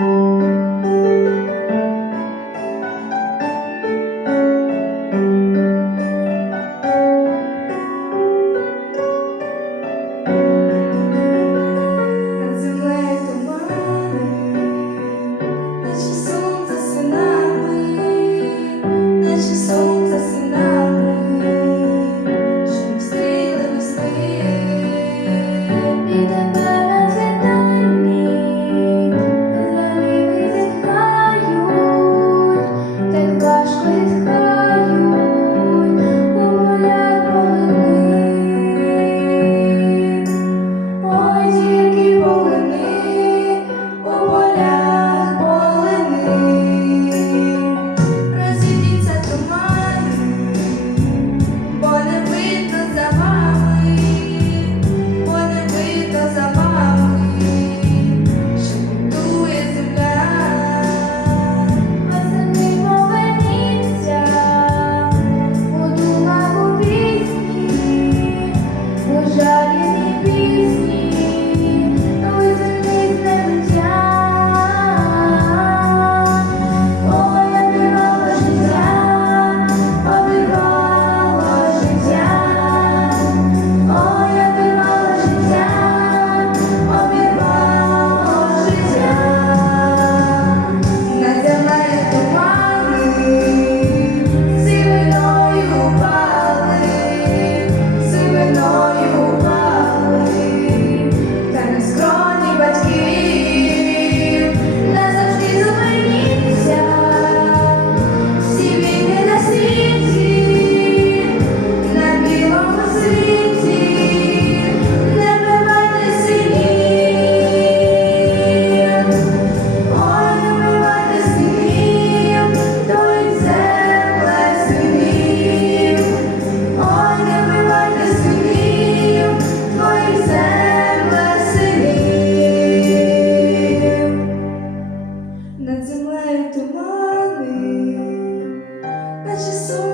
Thank just so